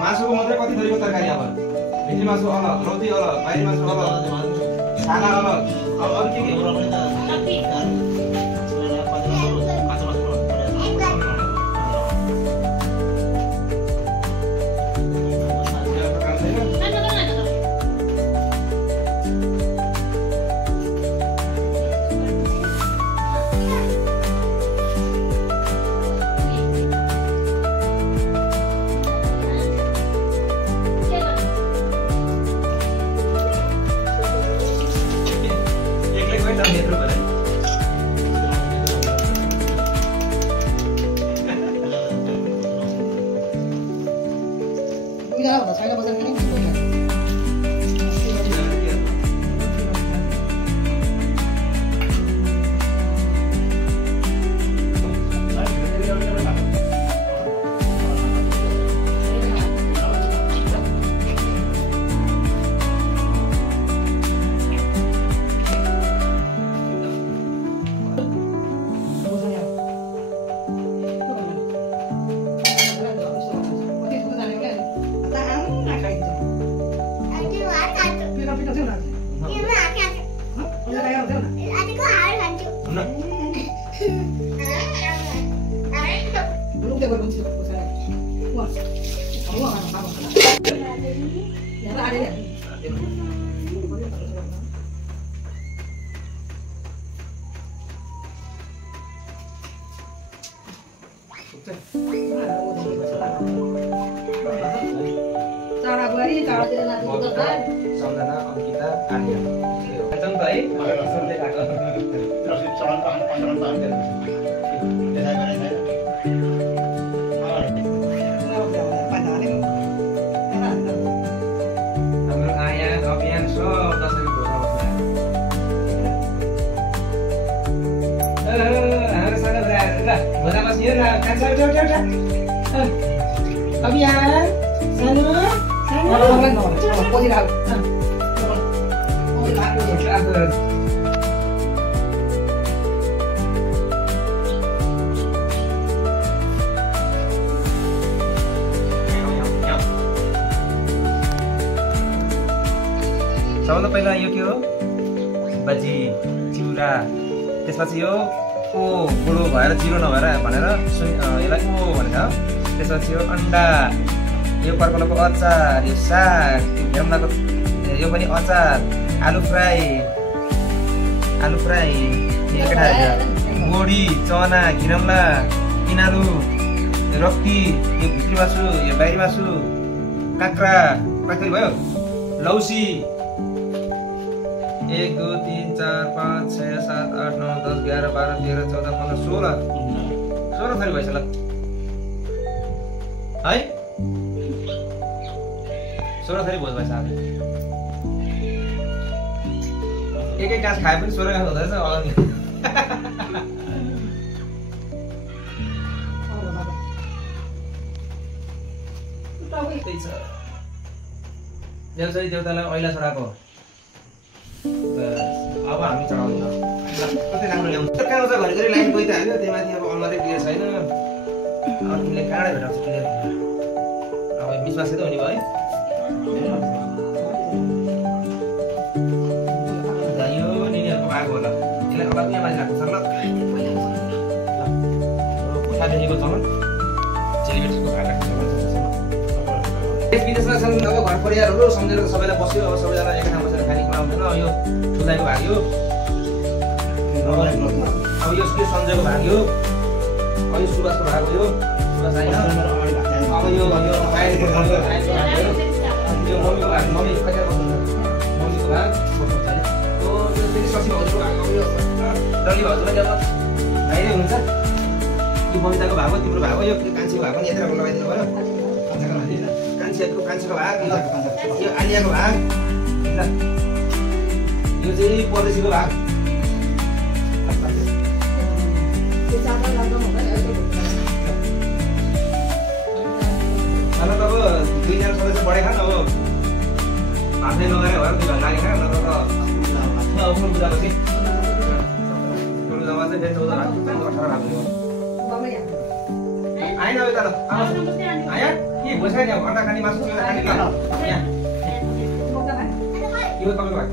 मासुको मात्रै कति थरीको तरकारी अब भित्री मासु अलग रौती अलग बाहिरी मासु अलग छाना अलग अब अरु के सम्झना अंकिता आर्य अचन भाइ सबले खाको चलन हाम्रो आया अभियान सब दशैं हाम्रो सँग भएर ल भोजा बस हेर कान्छ एउटा अभियान सानो सबभन्दा पहिला यो के हो बजी चिउरा त्यसपछि यो ओ बुढो भएर जिरो नभएर भनेर यसलाई ओ भनेर त्यसपछि यो अन्डा यो पर्कलको अचार यो साग घेम्लाको यो पनि अचार आलु फ्राई यो केटाहरु बोडी चना घिरम्ला इनालु रक्ती यो भित्री मासु यो बाहिरी मासु काँक्रा काँक्री भयो लौसी 1 2 3 4 5 6 7 8 9 10 11 12 13 14 15 16 थरी भएछ ल है 16 थरी भोज भएछ अब एक गाँस खाए पनि 16 गाँस हुँदो रहेछ अगाडि त्यही छ देउसरी देउतालाई ऐला छोराको अब हामी चढाउँछ कति राम्रो ल्याउँछ कहाँ छ घरिघरि लाइन गइ त हाल्यो त्यही माथि अब अलमारी क्लियर छैन अब तिमीले कहाँबाट भेटाउँछ क्लियर अब विश्वासै त हुने भयो है यो निनीहरूको भएको होला यसलाई अब यहाँ माथि राख्नु सक्छ ल कोठादेखिको चलन चेलीबेटीको भाग राख्नु देश विदेशमा छन् अब घर परिवारहरू सम्झेर सबैलाई बस्यो अब सबैजना एक ठाउँ बसेर खाने कुरा हुँदैन यो ठुलाइको भाग यो अब यो सञ्जयको भाग यो अब यो सुभाषको भाग हो यो सुभाष आएन अब यो बाहिरको भाग यो मम्मीको भाग मम्मी कता बस्नुहुन्छ मम्मीको भाग यो फेरि शशी भाउजूको भाग अब यो डल्ली भाउजूलाई जब भाइले हुनुहुन्छ यो बबिताको भाग हो तिम्रो भाग हो यो कान्छीको भाग पनि यत्र लगाइदिनु भयो कान्छीको भाग यो आलियाको भाग यो चाहिँ परदेशीको भाग अब दुईजना सदस्य बढे खान अब भातै लगाएर भएर 2 घन्टा लागे खान नत्र त फुल पूजापछि फुल पूजामा चाहिँ फेरि 14 भाग 18 भाग हुने आएन यता ल आया के भोज खाने अब अन्डा खाने मासु खाने ल यहाँ यो तपाईको भाग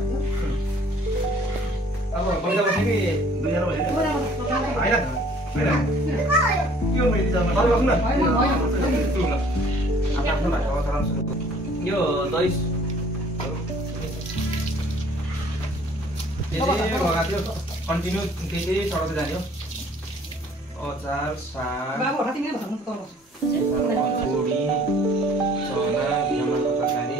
अब बबिता बस्ने कि दुईजना भयो हैन यो मैले जम्मा तपाईँ बस्नु न आफ्नो भाषा चलाउन सुरु यो दही लगाएको कन्टिन्यू त्यही चढाउँदै जाने हो अचार साग पोडी चना टमाटरको तरकारी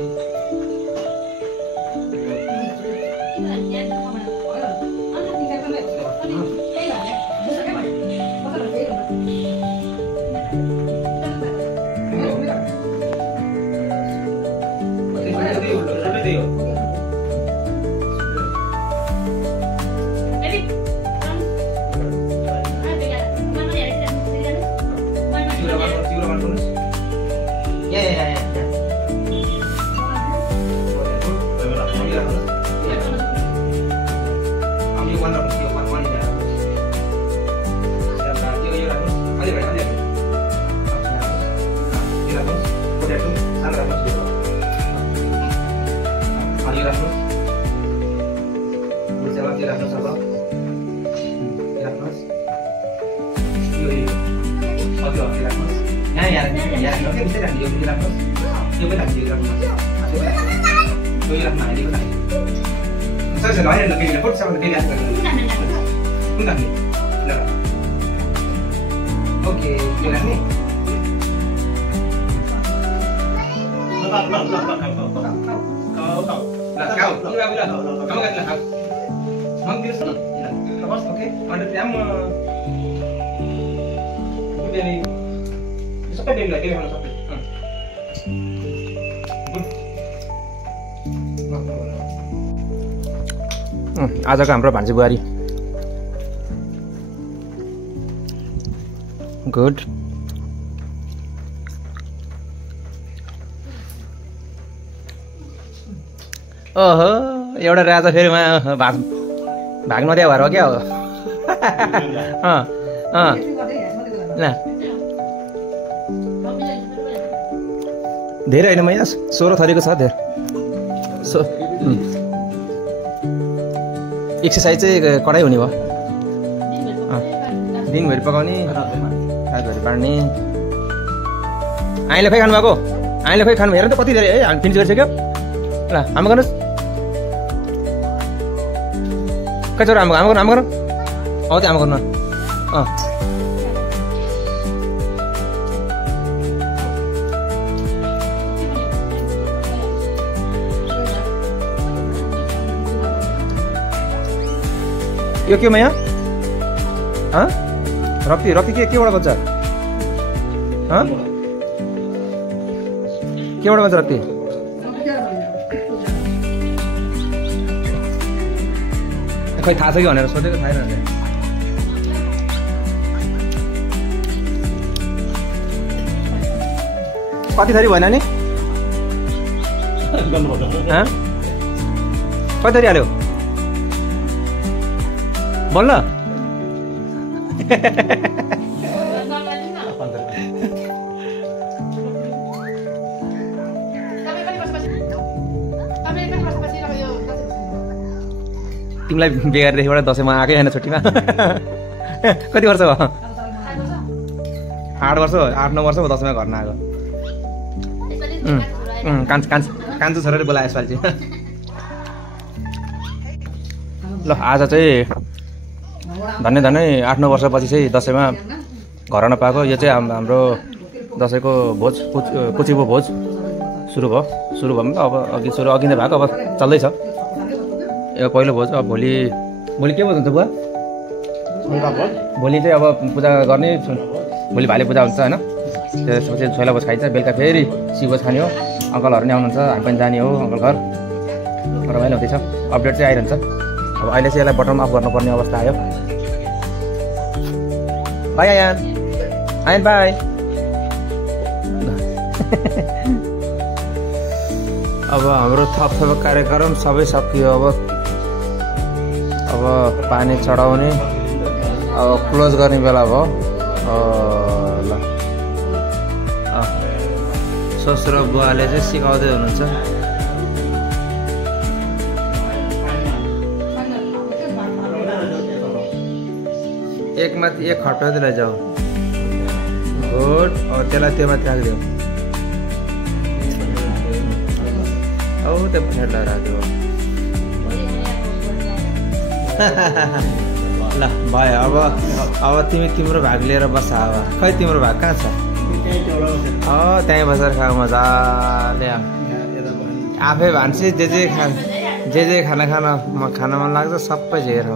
Oke, jelas nih. Kau, ini apa bilang? Kamu kan bilang, manggil sih. Terus, oke, ada tiama. Udah nih, sampai dia lagi mana sampai. आजको हाम्रो भान्जी बुहारी गुड ओहो एउटा राजा फेरि भाग्नु दिया भएर हो क्या हो ल धेरै होइन म यहाँ 16 थरीको छ धेरै एक्सर्साइज चाहिँ कडै हुने भयो दिनभरि पकाउने रातभरि बाँड्ने आइले खै खानुभएको आइले खै खानु हेर त कति धेरै है फिनिस गरिसक्यो ल हाम्रो गर्नुहोस् खै छोरा हाम्रो गर्नु हो त्यो हाम्रो गर्नु यो के माया रक्ती रक्ती केबाट बन्छ केबाट बन्छ रक्ती खै थाहा छ कि भनेर सोधेको थाहा छैन कति थरी भएन नि कति थरी हाल्यो बल्ल तिमीलाई बेगारदेखिबाट दसैँमा आएकै छैन छुट्टीमा कति वर्ष भयो 8 वर्ष 8-9 वर्ष भयो दसैँमा घर नआएको कान्छो छोराले बोलायो यसपालि चाहिँ ल आज चाहिँ धन्य 8-9 वर्षपछि चाहिँ दसैँमा घर नपाएको यो चाहिँ हाम्रो दसैँको भोज कुचीको भोज सुरु भयो भने त अब अघि नै भएको अब चल्दैछ यो पहिलो भोज अब भोलि के भोज हुन्छ बुवा भोलि चाहिँ अब पूजा गर्ने भोलि भाले पूजा हुन्छ होइन त्यसपछि छोइला भोज खाइन्छ बेलुका फेरि सिभोज खाने हो अङ्कलहरू नि आउनुहुन्छ हामी पनि जाने हो अङ्कल घर रमाइलो हुँदैछ अपडेट चाहिँ आइरहन्छ अब अहिले चाहिँ यसलाई बटन अफ गर्नुपर्ने अवस्था आयो बाई आयन बाई अब हाम्रो थप कार्यक्रम सबै सकियो अब पानी चढाउने अब क्लोज गर्ने बेला भयो ल ससुर बुवाले चाहिँ सिकाउँदै हुनुहुन्छ एकमाथि एक खट्टाउँदै लैजाऊ गुड अब त्यसलाई त्यो माथि राखिदियो औ त्यो पछाडि राखिदियो ल भयो अब तिम्रो भाग लिएर बस्छ अब खै तिम्रो भाग कहाँ छ त्यहीँ बसेर खाऊ मजाले आफै भान्सी जे खाना मन लाग्छ सबै झेर